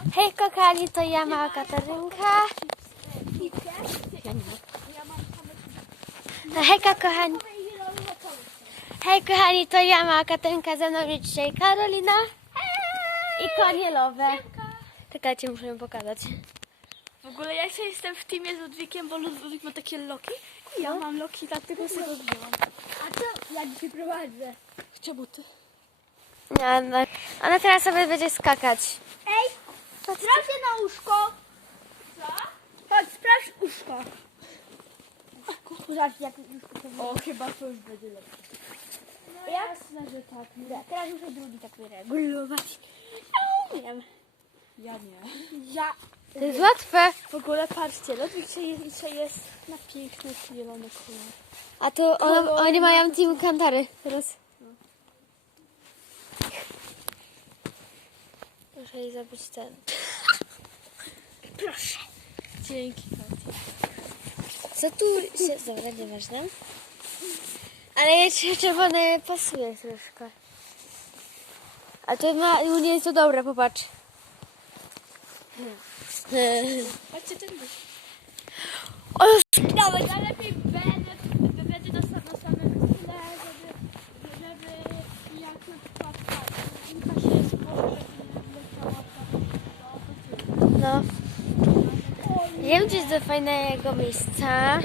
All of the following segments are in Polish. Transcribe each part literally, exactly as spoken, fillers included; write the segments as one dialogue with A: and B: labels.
A: Hej kochani, to ja, mała Katarynka. Hejka kochani. Hej kochani, to ja, mała Katarynka, ze mną jest dzisiaj Karolina i konielowe. Czekajcie, muszę ją pokazać.
B: W ogóle ja dzisiaj jestem w teamie z Ludwikiem, bo Ludwik ma takie loki. I ja mam loki, dlatego sobie go wzięłam.
C: A co ja dzisiaj prowadzę?
B: Gdzie buty?
A: Nie, no, ona teraz sobie będzie skakać.
C: Ej, sprawdź na łóżko.
B: Co?
C: Chodź, sprawdź łóżko. Zobacz, jak łóżko to
B: O, chyba to już będzie lepiej.
C: No jasne, że tak. Dobra, teraz muszę drugi tak wyregulować. Ja umiem.
B: Ja nie.
C: Ja...
A: To jest łatwe.
B: W ogóle patrzcie, Ludwik dzisiaj jest, dzisiaj jest na piękny, zielony kolor.
A: A tu on, oni mają team Kantary teraz. Muszę jej zrobić ten.
C: Proszę.
B: Dzięki, Katia.
A: Co tu się... Dobra, nieważne. Ale jeszcze czerwone pasuje troszkę. A to ma... U niej jest to dobre, popatrz.
B: Patrzcie, ten byś.
A: O,
B: Dawaj, ja lepiej będę, będę na, sam- na samym tyle, żeby, żeby jak na przykład tak, Inka się spłoszy, żeby nie leciała to do
A: no. Idziemy gdzieś do fajnego miejsca.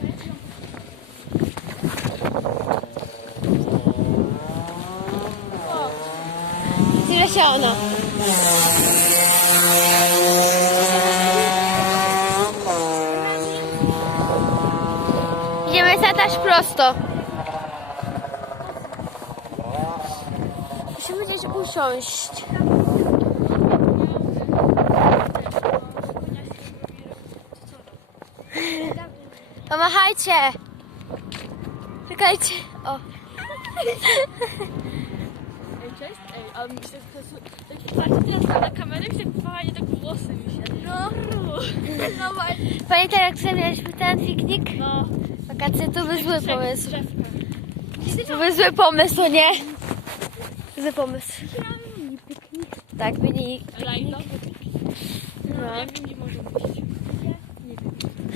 A: Tyle się ono. Idziemy zadać prosto. Musimy gdzieś usiąść. Pomachajcie. Czekajcie. O.
B: Ej, cześć. Ej, a mi się to jest... Patrzcie teraz na kamerę, jak fajnie tak włosy mi się. No, no właśnie.
A: Pamiętaj, jak sobie mieliśmy ten piknik?
B: No.
A: Wakacje to był zły pomysł.
B: Drzewka.
A: To był zły pomysł, nie? Zły pomysł. Tak, mini.
B: Lajno.
A: No.
B: Jak nie może być. Nie wiem.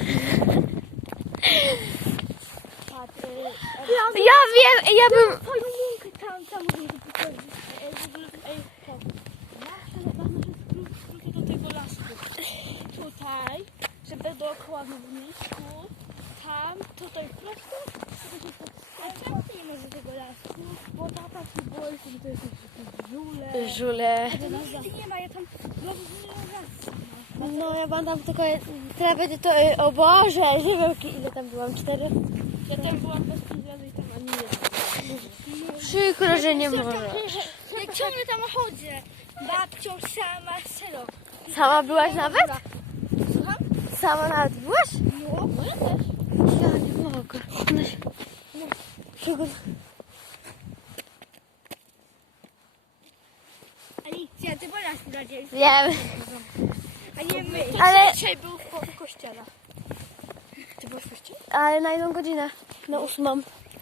A: Ja wiem, ja bym...
C: Twoją łąkę tam, tam możemy pokoić.
B: Ej, w ogóle, ej, tak. Ja wrócę do tego lasku. Tutaj, żeby dookoła wnieść, tu, tam, tutaj prosto, żeby się
C: A czemu ty nie masz do tego lasu?
B: bo tata się boi, że to jest jakieś żule.
A: Żule.
C: Ty nie ma, ja tam robię raz.
A: No ja mam tam tylko... Teraz będzie to... y, O Boże, nie wiem ile tam byłam. Cztery?
B: Ja tam byłam bez pięć razy i tam ani nie.
A: Przykro, że nie może.
C: Ja ciągle tam chodzę. Babcią sama, sero.
A: Sama byłaś nawet?
C: Słucham?
A: Sama nawet byłaś?
C: No, ja też.
A: Ja nie mogę. No się- Czego?
C: Alicja, ty byłaś w razie.
A: Wiem.
C: A nie my.
A: Ale,
B: Dzisiaj był w w kościele. Ty byłeś w kościele?
A: ale na jedną godzinę. Na ósmą.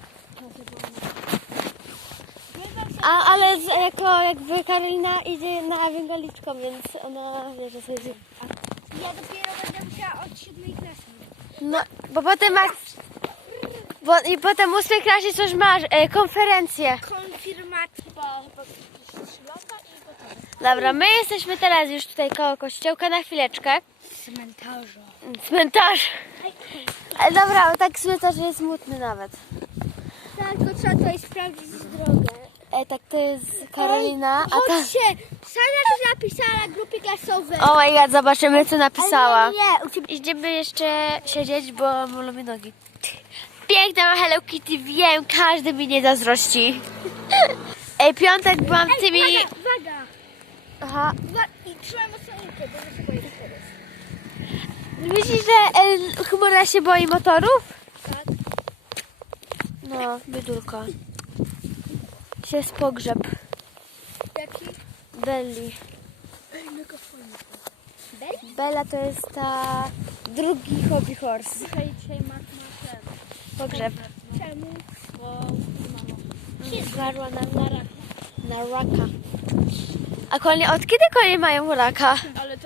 A: A, ale z, jako jakby Karolina idzie na węgoliczką, więc ona wie, że sobie zje.
C: Ja dopiero będę musiała od siódmej klasy.
A: No, bo potem masz... Bo, I potem w ósmej klasie coś masz, e, konferencję.
C: Konfirmacja.
B: Chyba, chyba trzy lata i gotowe.
A: Dobra, my jesteśmy teraz już tutaj koło kościołka na chwileczkę.
C: Cmentarza.
A: Cmentarz. E, dobra, tak cmentarz jest smutny nawet.
C: Tak, tylko trzeba tutaj sprawdzić drogę.
A: E, tak to jest Karolina, a ta...
C: Chodźcie! Sara coś napisała na grupie klasowej.
A: O my god, zobaczymy co napisała.
C: Nie, nie, u ciebie.
A: Idziemy jeszcze siedzieć, bo bolą mi nogi. Piękna ma Hello Kitty, wiem, każdy mi nie zazdrości. Ej, piątek byłam
C: Ej,
A: tymi...
C: uwaga, uwaga.
A: Aha.
C: Uwa- I trzymaj mocno rękę, bo muszę powiedzieć teraz.
A: Myślisz, że e, chmura się boi motorów?
C: Tak.
A: No, biedulka. Się jest pogrzeb.
C: Jaki?
A: Belli.
B: Ej, mega fajnie.
C: Bel?
A: Bella to jest ta... drugi hobby horse.
B: Dzisiaj, dzisiaj Mat ma ten.
A: Pogrzeb.
C: Czemu?
B: Bo mama.
A: Zmarła na, na raka. Na raka. A konie, od kiedy konie mają raka?
B: Ale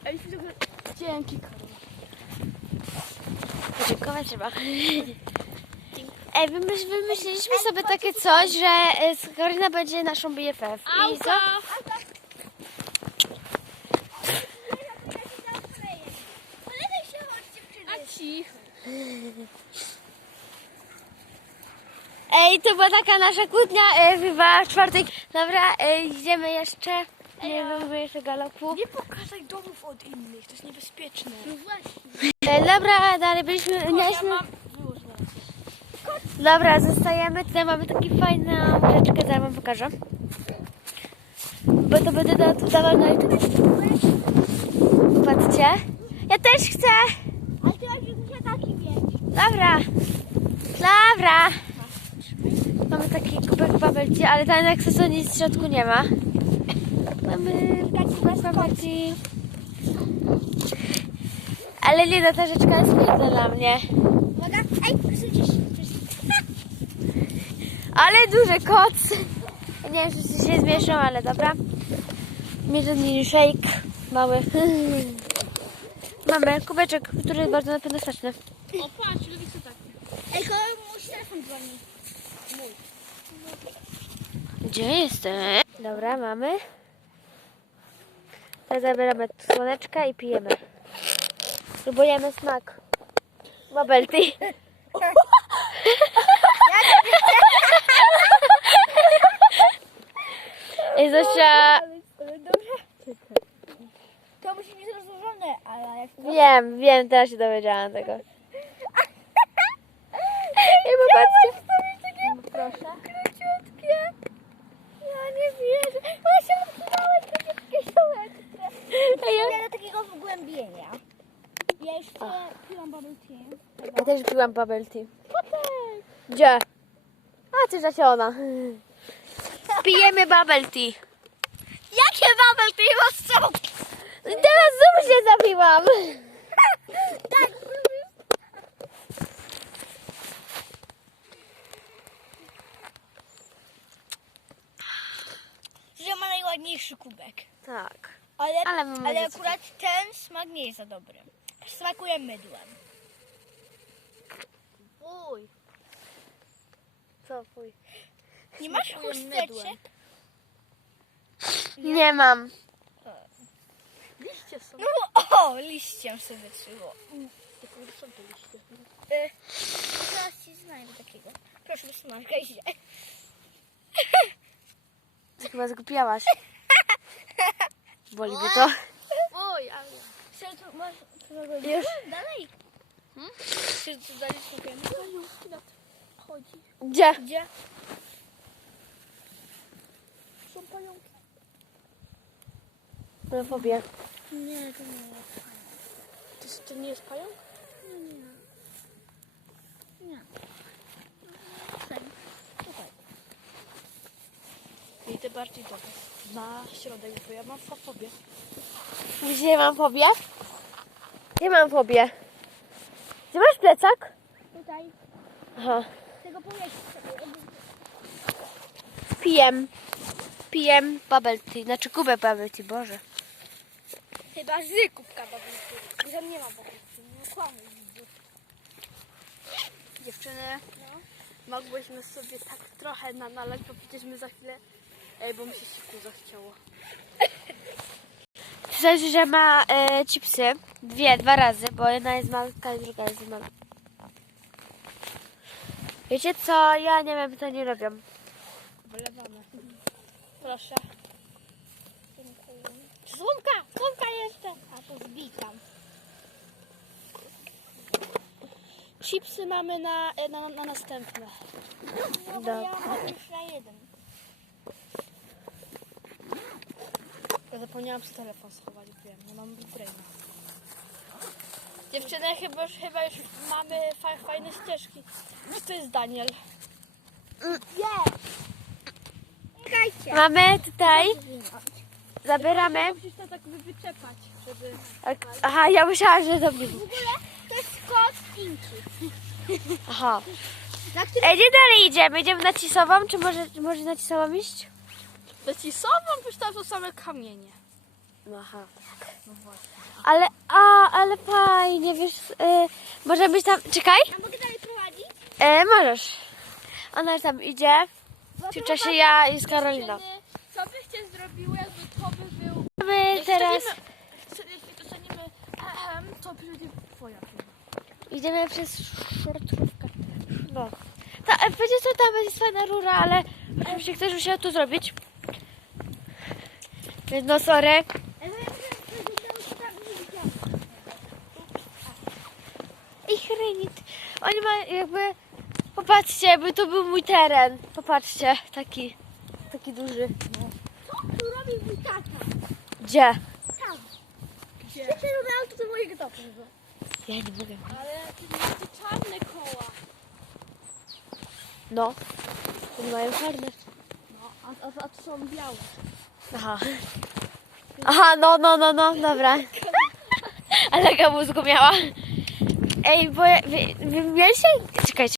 B: A myślę, że dzięki, Karol.
A: Podziękować trzeba. Ej, wymyśl, wymyśliliśmy sobie takie coś, że e, Karolina będzie naszą B F F. I co?
C: Polegaj się, chodź dziewczyny.
B: A cicho.
A: Ej, to była taka nasza kłótnia e, chyba w czwartek. Dobra, e, idziemy jeszcze. Nie mamy jeszcze galopu.
B: Nie pokazaj domów od innych, to jest niebezpieczne.
C: No właśnie.
A: E, dobra, dalej byliśmy.
B: Ja
A: Mieliśmy...
B: mam... Wyłóż teraz.
A: Dobra, zostajemy. Tutaj mamy taki fajną rzeczkę, zaraz wam pokażę. Bo to będę da- dodawał na YouTube. Patrzcie. Ja też chcę.
C: A ty masz już taki wiesz.
A: Dobra. Dobra. Mamy taki kubek bubble tea, ale tam jak sezon nic w środku nie ma. Mamy taki kubek bubble tea. Ale nie, no ta rzeczka jest piękna dla mnie.
C: Uwaga, ej, przecież.
A: Ale duży koc. Nie wiem, czy się zmieszczą, ale dobra. Mini shake mały. Mamy kubeczek, który jest bardzo na pewno smaczny.
B: O, patrz, lubisz to tak.
C: Ej, koło mój telefon dzwoni.
A: Gdzie jesteś? Dobra, mamy. Teraz zabieramy słoneczka i pijemy. Próbujemy smak. Bubble tea. Ej, Zosia,
C: Ale dobrze. To musi być rozłożone, ale jak to...
A: wiem, wiem, teraz się dowiedziałam tego. Ej, popatrzcie.
C: Proszę. Króciutkie. Ja nie wierzę. One się odkrywały, króciutkie sołeczki.
A: Ej, ja-
C: Ja do takiego wgłębienia. Ja jeszcze piłam bubble tea.
A: Ja też piłam bubble tea.
C: Potem.
A: Gdzie? A, ty zasiona. Pijemy bubble tea.
C: Jakie bubble tea masz co?
A: Teraz znów się zapiłam.
C: Tak. Że ma najładniejszy kubek.
A: Tak.
C: Ale,
A: Ale
C: ale,
A: mamy decyzję.
C: akurat ten smak nie jest za dobry. Smakuje mydłem.
A: Uj. Co fuj?
C: Nie masz
B: Smakuje
C: chusteczek?
B: mydłem.
A: Nie mam.
B: Liście są.
C: No o, liściem sobie trzymał.
B: Jakie są te liście?
C: Y, zaraz ci znajdę takiego. Proszę, smakaj się.
A: Ty chyba zgubiałaś. Boli mnie to.
B: Oj, ale...
C: Czy tu masz...
A: Już.
C: Dalej.
B: Hmm?
C: Czy tu dalej smakujemy?
B: Pająki na to chodzi.
A: Gdzie?
C: Gdzie?
B: Są pająki.
A: Mam fobię.
C: Nie, to nie jest.
B: To, to nie jest pająk?
C: Nie. Słuchaj.
B: I ty bardziej do was. Na środek, bo ja mam fobię.
A: Gdzie mam fobię? Gdzie mam fobię? Gdzie masz plecak?
C: Tutaj.
A: Aha.
C: Tego powiesz sobie.
A: Pijem. Pijem bubble tea. Znaczy kubek bubble tea, Boże.
C: Chyba z kubka bubble tea. Tam nie ma bubble tea. Nie kłamuj.
B: Dziewczyny, mogłyśmy sobie tak trochę na nalać, bo przecież my za chwilę... Ej, bo mi się siku zachciało.
A: Słyszę, że ma e, chipsy. Dwie, dwa razy, bo jedna jest malutka i druga jest malutka. Wiecie co? Ja nie wiem, co nie robią.
B: Wylewamy. Proszę. Słomka! Słomka jeszcze!
C: A to zbikam.
B: Chipsy mamy na, na, na następne.
C: No bo
A: Dobra.
C: ja mam już na jeden.
B: Ja zapomniałam przy telefon schować, wiem, no mam braina. Dziewczyny, chyba już, chyba już mamy fa fajne ścieżki. Czy to jest Daniel?
C: Nie! Czekajcie.
A: Mamy tutaj, zabieramy.
B: Musisz to tak wy- wyczepać, żeby...
A: Aha, ja myślałam, że to mnie.
C: W ogóle to jest kot Inki.
A: Aha.
C: Na którym...
A: Ej, gdzie dalej idziemy? Idziemy na Cisową? Czy może, może na Cisową iść?
B: Leci sobą, przecież tam są same kamienie.
A: Aha. Ale, a, ale fajnie, wiesz, y, może być tam, czekaj,
C: A mogę dalej prowadzić?
A: e, możesz. Ona już tam idzie, w tym czasie ja i z Karoliną.
B: Dziewczyny, co byście zrobiły, jakby to by był...
A: My
B: Jak
A: teraz
B: staniemy, jeśli dostaniemy ehem, to będzie twoja firma.
A: idziemy przez szortrówkę. No. Ta, e, wiecie co, tam jest fajna rura, ale oczywiście ktoś musiał tu zrobić. Więc no sorry.
C: Ale ja wiem, że tam nie widziałam.
A: I chrenit. Oni mają jakby, popatrzcie, jakby to był mój teren. Popatrzcie, taki, taki duży.
C: Co tu robi mój tata?
A: Gdzie?
C: Tam. Gdzie? Wiecie, że auto do mojego domu.
A: Ja nie mogę.
B: Ale ty macie czarne koła.
A: No. Oni mają czarne.
B: No, a, a, a to są białe.
A: Aha. Aha, no, no, no, no, dobra. Ale jaka mózgu miała. Ej, bo ja, wy, wy mieliście... Czekajcie.